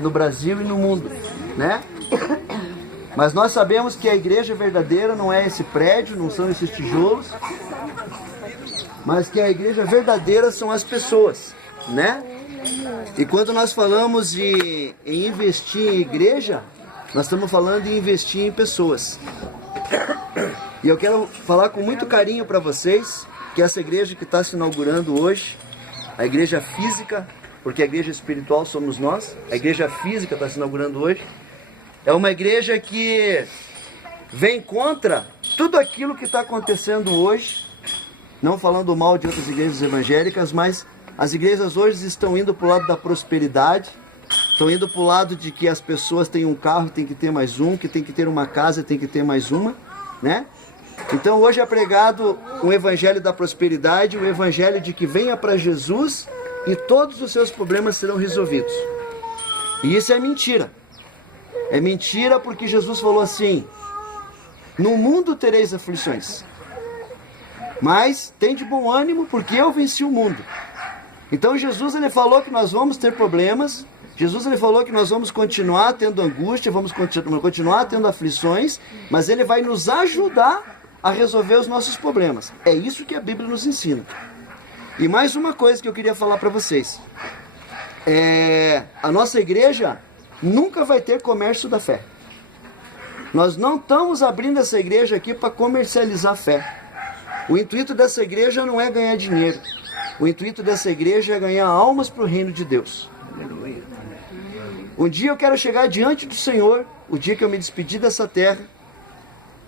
no Brasil e no mundo, né? Mas nós sabemos que a igreja verdadeira não é esse prédio, não são esses tijolos, mas que a igreja verdadeira são as pessoas, né? E quando nós falamos em investir em igreja, nós estamos falando em investir em pessoas. E eu quero falar com muito carinho para vocês que essa igreja que está se inaugurando hoje, a igreja física, porque a igreja espiritual somos nós, a igreja física está se inaugurando hoje, é uma igreja que vem contra tudo aquilo que está acontecendo hoje, não falando mal de outras igrejas evangélicas, mas as igrejas hoje estão indo para o lado da prosperidade, estão indo para o lado de que as pessoas têm um carro, tem que ter mais um, que tem que ter uma casa, tem que ter mais uma, né? Então hoje é pregado um evangelho da prosperidade, um evangelho de que venha para Jesus e todos os seus problemas serão resolvidos. E isso é mentira. É mentira porque Jesus falou assim: no mundo tereis aflições, mas tem de bom ânimo porque eu venci o mundo. Então Jesus ele falou que nós vamos ter problemas, Jesus ele falou que nós vamos continuar tendo angústia, vamos continuar tendo aflições, mas ele vai nos ajudar a resolver os nossos problemas. É isso que a Bíblia nos ensina. E mais uma coisa que eu queria falar para vocês. A nossa igreja nunca vai ter comércio da fé. Nós não estamos abrindo essa igreja aqui para comercializar fé. O intuito dessa igreja não é ganhar dinheiro. O intuito dessa igreja é ganhar almas para o reino de Deus. Um dia eu quero chegar diante do Senhor, o dia que eu me despedir dessa terra,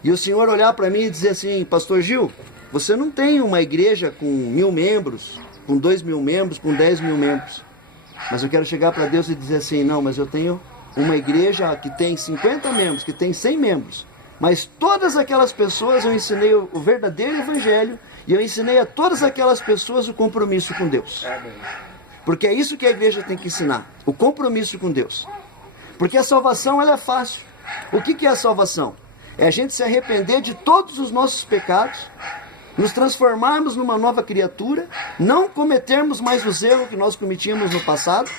e o Senhor olhar para mim e dizer assim: Pastor Gil, você não tem uma igreja com 1000 membros, com 2000 membros, com 10.000 membros. Mas eu quero chegar para Deus e dizer assim: não, mas eu tenho uma igreja que tem 50 membros, que tem 100 membros. Mas todas aquelas pessoas eu ensinei o verdadeiro evangelho, e eu ensinei a todas aquelas pessoas o compromisso com Deus. Porque é isso que a igreja tem que ensinar, o compromisso com Deus. Porque a salvação ela é fácil. O que é a salvação? É a gente se arrepender de todos os nossos pecados, nos transformarmos numa nova criatura, não cometermos mais os erros que nós cometíamos no passado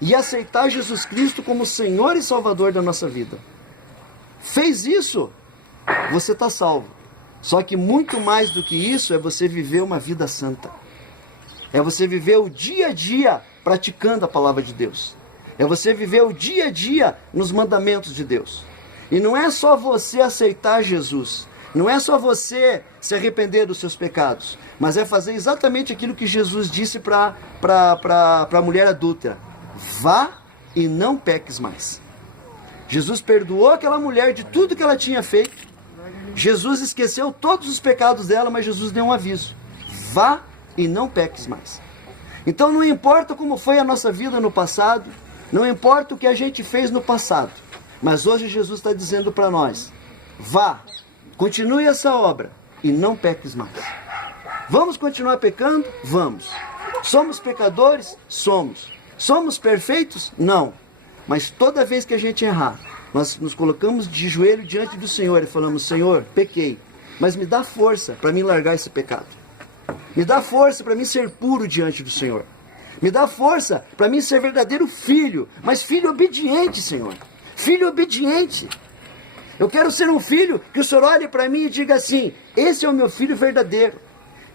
e aceitar Jesus Cristo como Senhor e Salvador da nossa vida. Fez isso, você está salvo. Só que muito mais do que isso é você viver uma vida santa. É você viver o dia a dia praticando a palavra de Deus. É você viver o dia a dia nos mandamentos de Deus. E não é só você aceitar Jesus, não é só você se arrepender dos seus pecados, mas é fazer exatamente aquilo que Jesus disse para a mulher adúltera: vá e não peques mais. Jesus perdoou aquela mulher de tudo que ela tinha feito. Jesus esqueceu todos os pecados dela, mas Jesus deu um aviso: vá e não peques mais. Então não importa como foi a nossa vida no passado, não importa o que a gente fez no passado, mas hoje Jesus está dizendo para nós: vá, continue essa obra e não peques mais. Vamos continuar pecando? Vamos. Somos pecadores? Somos. Somos perfeitos? Não. Mas toda vez que a gente errar, nós nos colocamos de joelho diante do Senhor e falamos: Senhor, pequei, mas me dá força para mim largar esse pecado. Me dá força para mim ser puro diante do Senhor. Me dá força para mim ser verdadeiro filho, mas filho obediente, Senhor. Filho obediente. Eu quero ser um filho que o Senhor olhe para mim e diga assim: esse é o meu filho verdadeiro.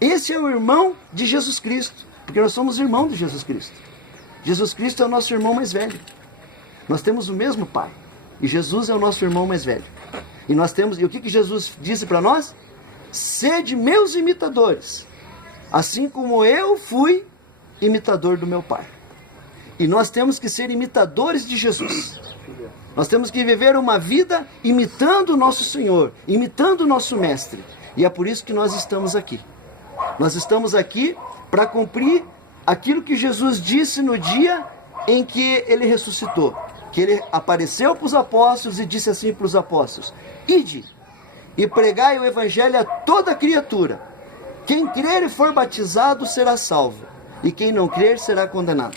Esse é o irmão de Jesus Cristo. Porque nós somos irmãos de Jesus Cristo. Jesus Cristo é o nosso irmão mais velho. Nós temos o mesmo pai. E Jesus é o nosso irmão mais velho. E o que Jesus disse para nós? Sede meus imitadores, assim como eu fui imitador do meu pai. E nós temos que ser imitadores de Jesus. Nós temos que viver uma vida imitando o nosso Senhor, imitando o nosso Mestre. E é por isso que nós estamos aqui. Nós estamos aqui para cumprir aquilo que Jesus disse no dia em que ele ressuscitou. Que ele apareceu para os apóstolos e disse assim para os apóstolos: ide e pregai o evangelho a toda criatura. Quem crer e for batizado será salvo, e quem não crer será condenado.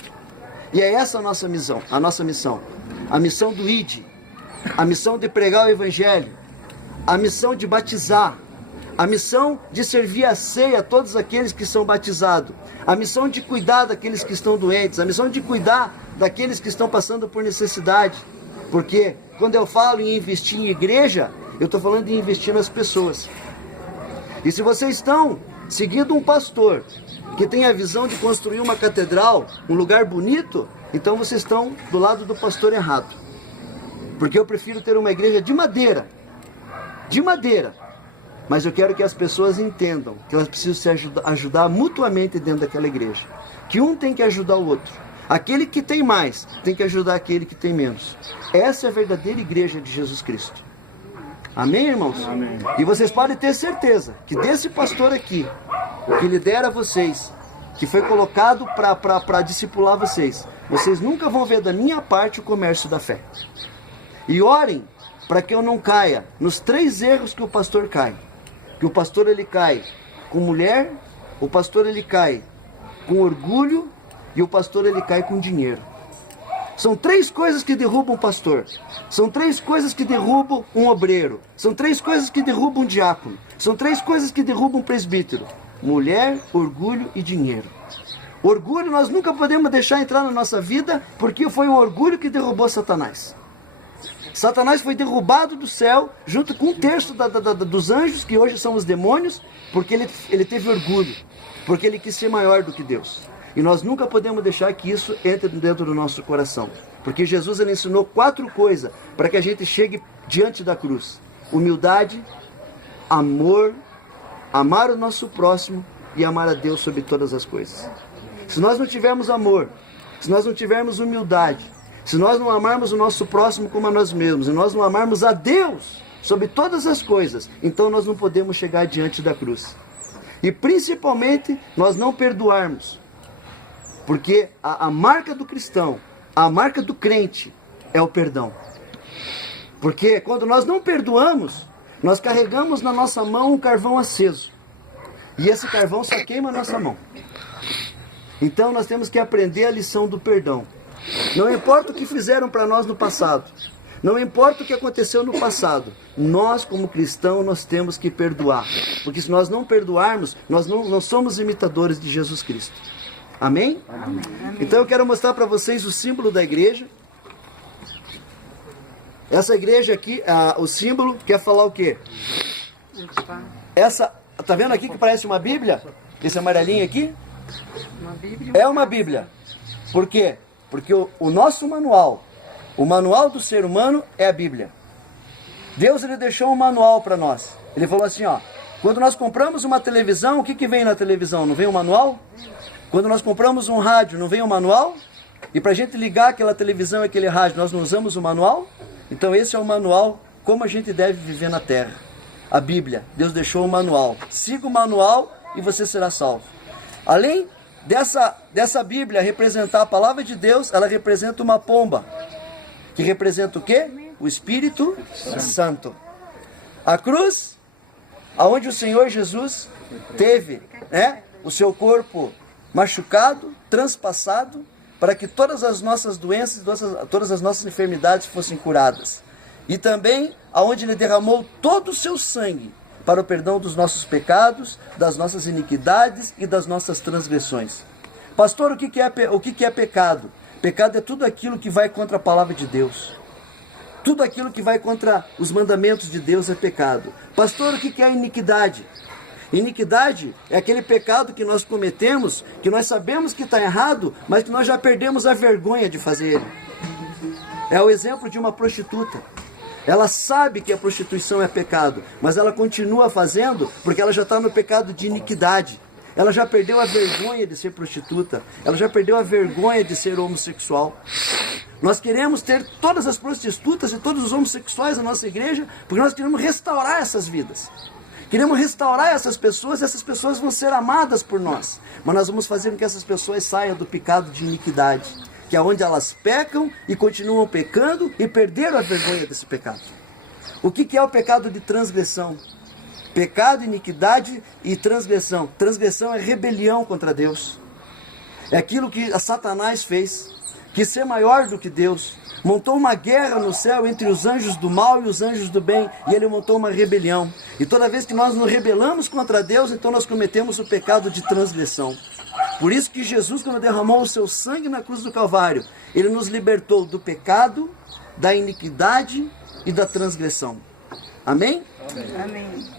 E é essa a nossa missão, a missão do ide, a missão de pregar o evangelho, a missão de batizar, a missão de servir a ceia a todos aqueles que são batizados, a missão de cuidar daqueles que estão doentes, a missão de cuidar daqueles que estão passando por necessidade. Porque quando eu falo em investir em igreja, eu estou falando em investir nas pessoas. E se vocês estão seguindo um pastor que tem a visão de construir uma catedral, um lugar bonito, então vocês estão do lado do pastor errado. Porque eu prefiro ter uma igreja de madeira, mas eu quero que as pessoas entendam que elas precisam se ajudar mutuamente dentro daquela igreja. Que um tem que ajudar o outro. Aquele que tem mais tem que ajudar aquele que tem menos. Essa é a verdadeira igreja de Jesus Cristo. Amém, irmãos? Amém. E vocês podem ter certeza que desse pastor aqui, que lidera vocês, que foi colocado para discipular vocês, vocês nunca vão ver da minha parte o comércio da fé. E orem para que eu não caia nos 3 erros que o pastor cai. Que o pastor ele cai com mulher, o pastor ele cai com orgulho e o pastor ele cai com dinheiro. São 3 coisas que derrubam um pastor. São 3 coisas que derrubam um obreiro. São 3 coisas que derrubam um diácono. São 3 coisas que derrubam um presbítero. Mulher, orgulho e dinheiro. Orgulho nós nunca podemos deixar entrar na nossa vida, porque foi o orgulho que derrubou Satanás. Satanás foi derrubado do céu, junto com 1/3 dos anjos, que hoje são os demônios, porque ele teve orgulho, porque ele quis ser maior do que Deus. E nós nunca podemos deixar que isso entre dentro do nosso coração. Porque Jesus ele ensinou 4 coisas para que a gente chegue diante da cruz. Humildade, amor, amar o nosso próximo e amar a Deus sobre todas as coisas. Se nós não tivermos amor, se nós não tivermos humildade, se nós não amarmos o nosso próximo como a nós mesmos, se nós não amarmos a Deus sobre todas as coisas, então nós não podemos chegar diante da cruz. E principalmente nós não perdoarmos. Porque a marca do cristão, a marca do crente é o perdão. Porque quando nós não perdoamos, nós carregamos na nossa mão um carvão aceso. E esse carvão só queima a nossa mão. Então nós temos que aprender a lição do perdão. Não importa o que fizeram para nós no passado. Não importa o que aconteceu no passado. Nós, como cristãos, nós temos que perdoar. Porque se nós não perdoarmos, nós não somos imitadores de Jesus Cristo. Amém? Amém. Então eu quero mostrar para vocês o símbolo da igreja. Essa igreja aqui, o símbolo quer falar o quê? Essa, tá vendo aqui que parece uma Bíblia? Esse amarelinho aqui? Uma Bíblia. É uma Bíblia. Por quê? Porque o nosso manual, o manual do ser humano é a Bíblia. Deus ele deixou um manual para nós. Ele falou assim, ó, quando nós compramos uma televisão, o que vem na televisão? Não vem um manual? Quando nós compramos um rádio, não vem um manual? E para a gente ligar aquela televisão e aquele rádio, nós não usamos o manual? Então esse é o manual, como a gente deve viver na terra. A Bíblia, Deus deixou um manual. Siga o manual e você será salvo. Além dessa Bíblia representar a palavra de Deus, ela representa uma pomba. Que representa o quê? O Espírito Santo. A cruz, aonde o Senhor Jesus teve, o seu corpo machucado, transpassado, para que todas as nossas doenças, todas as nossas enfermidades fossem curadas. E também aonde ele derramou todo o seu sangue para o perdão dos nossos pecados, das nossas iniquidades e das nossas transgressões. Pastor, o que é pecado? Pecado é tudo aquilo que vai contra a palavra de Deus. Tudo aquilo que vai contra os mandamentos de Deus é pecado. Pastor, o que é iniquidade? Iniquidade é aquele pecado que nós cometemos, que nós sabemos que está errado, mas que nós já perdemos a vergonha de fazer ele. É o exemplo de uma prostituta. Ela sabe que a prostituição é pecado, mas ela continua fazendo porque ela já está no pecado de iniquidade. Ela já perdeu a vergonha de ser prostituta. Ela já perdeu a vergonha de ser homossexual. Nós queremos ter todas as prostitutas e todos os homossexuais na nossa igreja porque nós queremos restaurar essas vidas. Queremos restaurar essas pessoas vão ser amadas por nós. Mas nós vamos fazer com que essas pessoas saiam do pecado de iniquidade, que é onde elas pecam e continuam pecando e perderam a vergonha desse pecado. O que é o pecado de transgressão? Pecado, iniquidade e transgressão. Transgressão é rebelião contra Deus. É aquilo que a Satanás fez, quis ser maior do que Deus, montou uma guerra no céu entre os anjos do mal e os anjos do bem, e ele montou uma rebelião. E toda vez que nós nos rebelamos contra Deus, então nós cometemos o pecado de transgressão. Por isso que Jesus, quando derramou o seu sangue na cruz do Calvário, ele nos libertou do pecado, da iniquidade e da transgressão. Amém? Amém.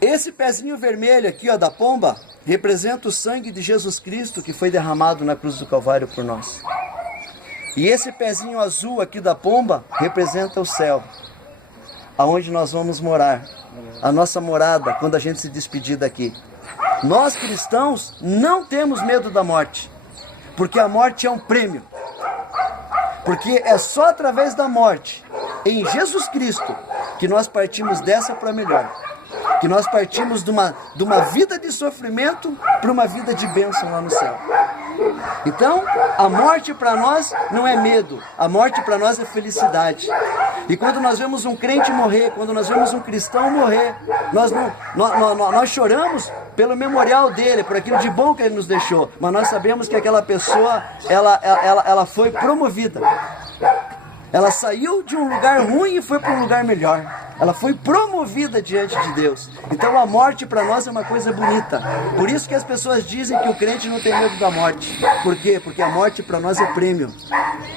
Esse pezinho vermelho aqui, ó, da pomba, representa o sangue de Jesus Cristo que foi derramado na cruz do Calvário por nós. E esse pezinho azul aqui da pomba representa o céu, aonde nós vamos morar, a nossa morada, quando a gente se despedir daqui. Nós cristãos não temos medo da morte, porque a morte é um prêmio. Porque é só através da morte, em Jesus Cristo, que nós partimos dessa para melhor. Que nós partimos de uma vida de sofrimento para uma vida de bênção lá no céu. Então, a morte para nós não é medo, a morte para nós é felicidade. E quando nós vemos um crente morrer, quando nós vemos um cristão morrer, nós choramos pelo memorial dele, por aquilo de bom que ele nos deixou, mas nós sabemos que aquela pessoa, ela foi promovida. Ela saiu de um lugar ruim e foi para um lugar melhor. Ela foi promovida diante de Deus. Então a morte para nós é uma coisa bonita. Por isso que as pessoas dizem que o crente não tem medo da morte. Por quê? Porque a morte para nós é prêmio.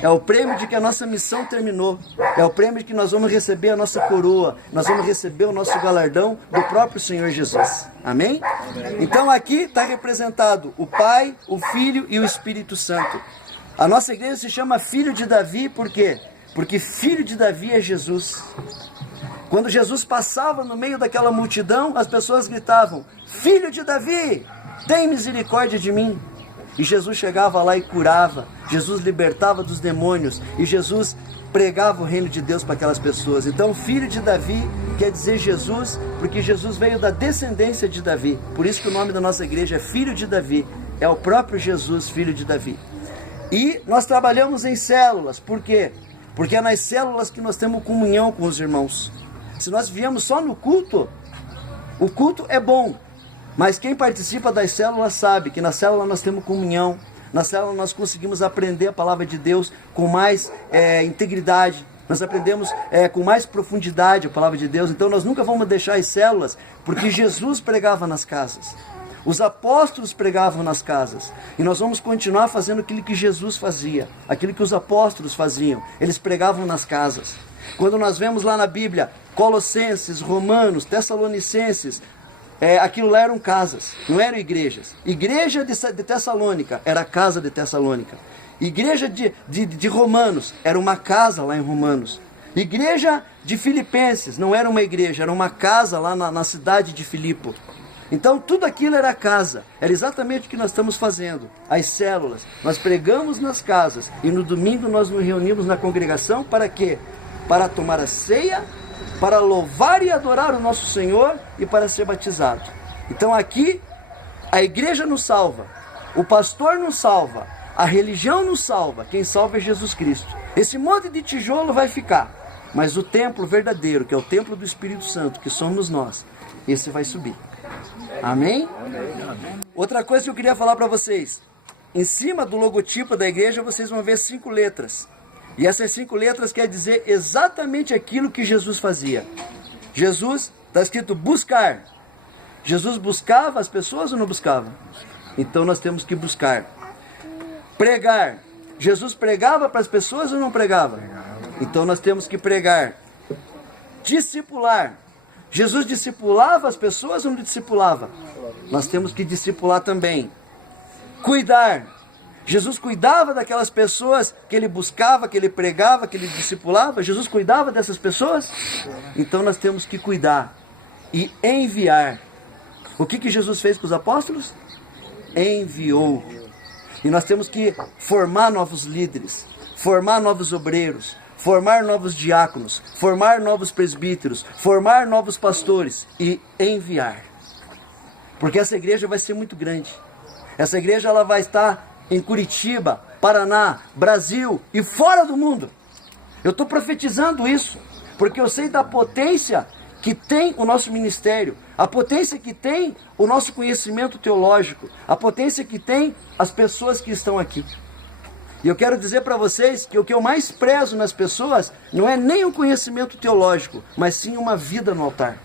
É o prêmio de que a nossa missão terminou. É o prêmio de que nós vamos receber a nossa coroa. Nós vamos receber o nosso galardão do próprio Senhor Jesus. Amém? Então aqui está representado o Pai, o Filho e o Espírito Santo. A nossa igreja se chama Filho de Davi, por quê? Porque filho de Davi é Jesus. Quando Jesus passava no meio daquela multidão, as pessoas gritavam: Filho de Davi, tem misericórdia de mim. E Jesus chegava lá e curava, Jesus libertava dos demônios, e Jesus pregava o reino de Deus para aquelas pessoas. Então, filho de Davi quer dizer Jesus, porque Jesus veio da descendência de Davi. Por isso que o nome da nossa igreja é Filho de Davi. É o próprio Jesus, filho de Davi. E nós trabalhamos em células, por quê? Porque é nas células que nós temos comunhão com os irmãos. Se nós viemos só no culto, o culto é bom. Mas quem participa das células sabe que na célula nós temos comunhão. Na célula nós conseguimos aprender a palavra de Deus com mais integridade. Nós aprendemos com mais profundidade a palavra de Deus. Então nós nunca vamos deixar as células, porque Jesus pregava nas casas. Os apóstolos pregavam nas casas. E nós vamos continuar fazendo aquilo que Jesus fazia. Aquilo que os apóstolos faziam. Eles pregavam nas casas. Quando nós vemos lá na Bíblia, Colossenses, Romanos, Tessalonicenses, aquilo lá eram casas, não eram igrejas. Igreja de Tessalônica era a casa de Tessalônica. Igreja de Romanos era uma casa lá em Romanos. Igreja de Filipenses não era uma igreja, era uma casa lá na cidade de Filipo. Então tudo aquilo era casa, era exatamente o que nós estamos fazendo, as células. Nós pregamos nas casas e no domingo nós nos reunimos na congregação para quê? Para tomar a ceia, para louvar e adorar o nosso Senhor e para ser batizado. Então aqui a igreja nos salva, o pastor nos salva, a religião nos salva, quem salva é Jesus Cristo. Esse monte de tijolo vai ficar, mas o templo verdadeiro, que é o templo do Espírito Santo, que somos nós, esse vai subir. Amém? Outra coisa que eu queria falar para vocês. Em cima do logotipo da igreja vocês vão ver 5 letras. E essas 5 letras quer dizer exatamente aquilo que Jesus fazia. Jesus, está escrito buscar. Jesus buscava as pessoas ou não buscava? Então nós temos que buscar. Pregar. Jesus pregava para as pessoas ou não pregava? Então nós temos que pregar. Discipular. Jesus discipulava as pessoas ou não discipulava? Nós temos que discipular também. Cuidar. Jesus cuidava daquelas pessoas que ele buscava, que ele pregava, que ele discipulava. Jesus cuidava dessas pessoas? Então nós temos que cuidar. E enviar. O que Jesus fez com os apóstolos? Enviou. E nós temos que formar novos líderes, formar novos obreiros, formar novos diáconos, formar novos presbíteros, formar novos pastores e enviar. Porque essa igreja vai ser muito grande. Essa igreja ela vai estar em Curitiba, Paraná, Brasil e fora do mundo. Eu estou profetizando isso, porque eu sei da potência que tem o nosso ministério, a potência que tem o nosso conhecimento teológico, a potência que tem as pessoas que estão aqui. E eu quero dizer para vocês que o que eu mais prezo nas pessoas não é nem o conhecimento teológico, mas sim uma vida no altar.